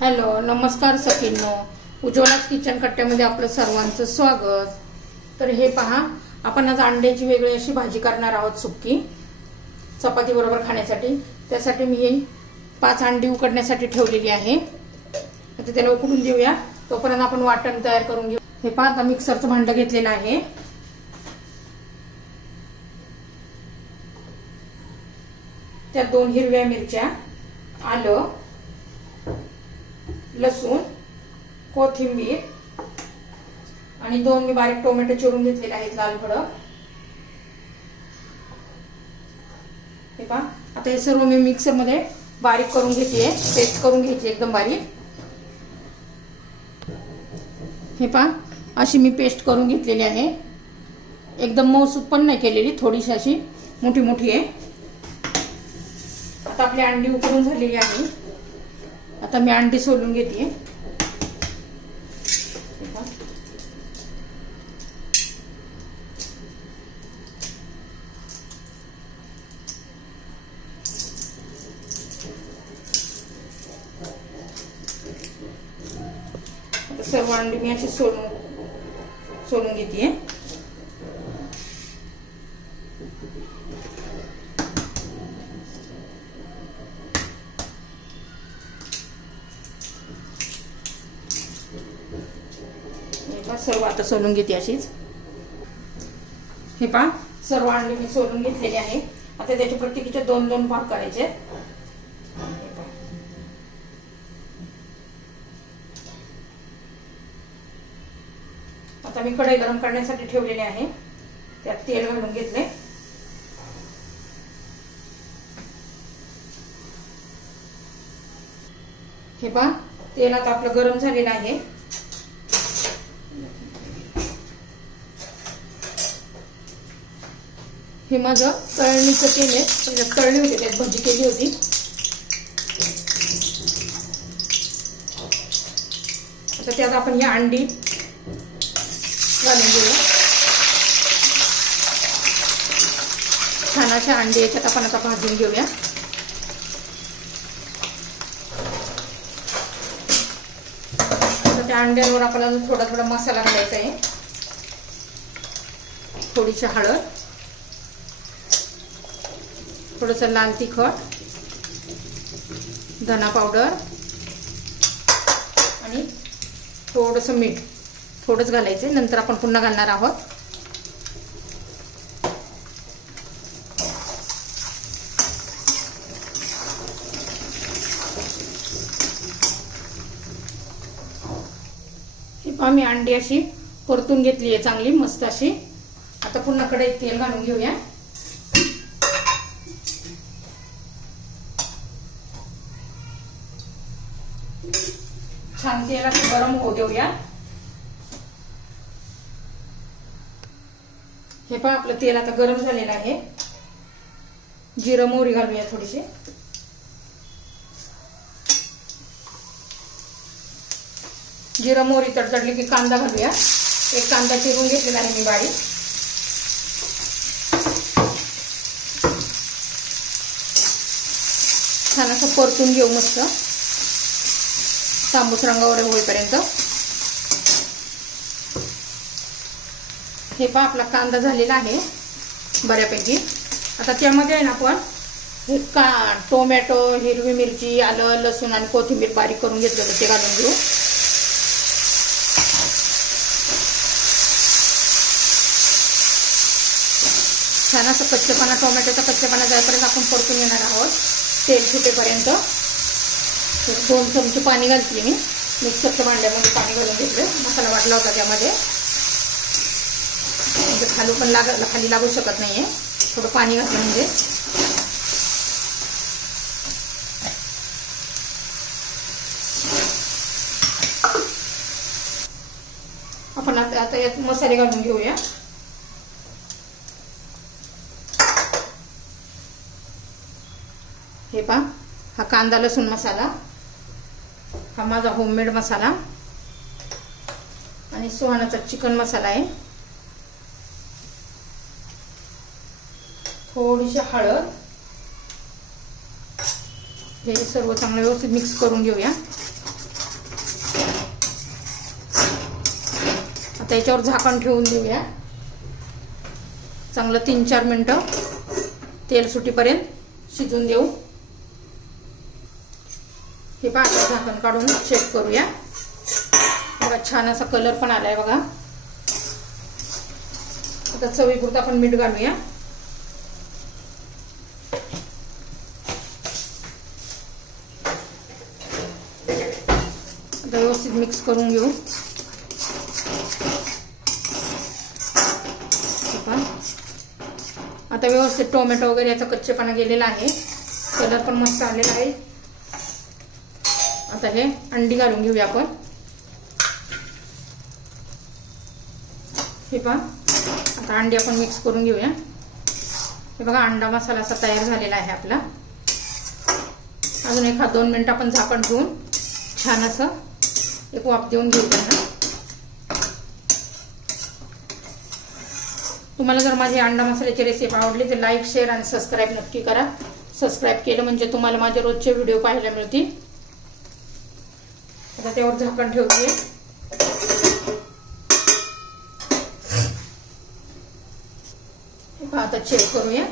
Hello नमस्कार सखींनो, उज्ज्वलाच kitchen कट्ट्यामध्ये आपलं सर्वांचं स्वागत। तर हे पहा, आपण आज अंड्याची वेगळी अशी भाजी करणार आहोत, सुक्की चपाती बरोबर खाण्यासाठी। त्यासाठी मी हे 5 अंडी उकडण्यासाठी ठेवलेली आहे। आता त्याला उकडून देऊया, तोपर्यंत आपण वाटण तयार करून घेऊ। हे पहा, आता मिक्सरचं भांडं घेतलेलं आहे। त्यात 2 हिरव्या मिरच्या, आलं, लसूण, कोथिंबीर आणि 2 मी बारीक टोमॅटो चिरून घेतलेले आहेत, लाल भडक। हे पहा, आता हे सर्व मी मिक्सर मध्ये बारीक करून घेते, पेस्ट करून घ्यायची एकदम बारीक। हे पहा, अशी मी पेस्ट करून घेतलेली आहे। एकदम मऊसूत पण नाही केलेली, थोडीशी अशी मोठी मोठी आहे। आता आपली अंडी उकडून झालेली आहे। आता मी अंडी सोलून घेते। आता सर्व अंडी मी अशी सोलून घेते। सर्व आता सोलून घेते अशीच। हे पहा, सर्व अंडी मी सोलून घेतलेली आहे। आता त्याचे प्रत्येकीचे 2-2 भाग करायचे। आता मी कढई गरम करण्यासाठी ठेवलेली आहे, त्यात तेल घालून घेतले। हे पहा, तेल आता आपलं गरम झालेलं आहे। हे माझं तळणीचं तेल आहे, पहिले तळली होती, त्यात भाजी केली होती। आता त्यात आपण ही अंडी घालून घेऊया। छान अशा अंडी याच्यात आपण आता भाजून घेऊया। आता त्या अंड्यांवर आपल्याला थोडा थोडा मसाला घालायचा आहे। थोडीशी हळद, थोडंसं लाल तिखट, धना पावडर आणि थोडंसं मीठ, थोडंच घालायचं, नंतर आपण पुन्हा घालणार आहोत। ही पहा, मी अंडी अशी परतून घेतली आहे चांगली मस्त अशी। आता पुन्हा कढईत तेल घालून घेऊया। छान तेल असं गरम होऊ देऊया। हे पहा, आपलं तेल आता गरम झालेलं आहे। जिरं मोहरी घालूया थोडीशी। जिरं मोहरी तडतडली की कांदा घालूया। एक कांदा चिरून घेतलेला आहे मी बारीक। छान असं परतून घेऊ मस्त, तांबूस रंगावर होईपर्यंत। हे पहा, आपला कांदा झालेला आहे बऱ्यापैकी। आता त्यामध्ये आहे ना आपण टोमॅटो, हिरवी मिरची, आलं, लसूण आणि कोथिंबीर बारीक करून घेतलं होतं, ते घालून घेऊ। छान असं कच्चेपणा, टोमॅटोचा कच्चेपणा जाईपर्यंत आपण परतून घेणार आहोत, तेल सुटेपर्यंत। 2 चमचे पाणी घालते मी, मिक्सरच्या भांड्यामध्ये पाणी घालून घेतलं। मसाला वाटला होता त्यामध्ये, म्हणजे खाली लागू शकत नाहीये। थोडं पाणी घातलं म्हणजे। आपण आता यात मसाले घालून घेऊया। हे पहा, हा कांदा लसूण मसाला, हा माझा होममेड मसाला आणि सुहानाचा चिकन मसाला आहे। थोडीशी हळद, हे सर्व चांगले व्यवस्थित मिक्स करून घेऊया। आता याच्यावर झाकण ठेवून देऊया. चांगलं 3-4 मिनिटं तेल सुटीपर्यंत शिजून देऊ. हे पहा, झाकण काढून चेक करूया. बघा छान असा कलर पण आलाय बघा. आता चवीपुरतं आपण मीठ घालूया. आता व्यवस्थित मिक्स करून घेऊ. आता व्यवस्थित टोमॅटो वगैरे याचा कच्चेपणा गेलेला आहे. कलर पण मस्त आलेला आहे. आता हे अंडी घालून घेऊया आपण. हे पहा, आता अंडी आपण मिक्स करून घेऊया. हे बघा, अंडा मसाला असा तयार झालेला आहे आपला. अजून 1-2 मिनिट आपण झाकण ठेवून छान असं एक वाफ देऊन घेऊ त्यांना. तुम्हाला जर माझी अंडा मसाल्याची रेसिपी आवडली तर लाईक, शेअर आणि सबस्क्राईब नक्की करा. सबस्क्राईब केलं म्हणजे तुम्हाला माझे रोजचे व्हिडिओ पाहायला मिळतील. आता त्यावर झाकण ठेवते. आता चेक करूया.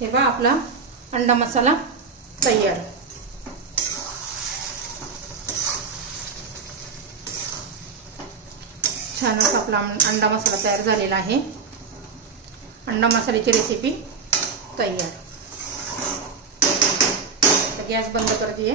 हे पहा, आपला अंडा मसाला तयार. छान असा आपला अंडा मसाला तयार झालेला आहे. अंडा मसाल्याची रेसिपी तयार. गॅस बंद करते.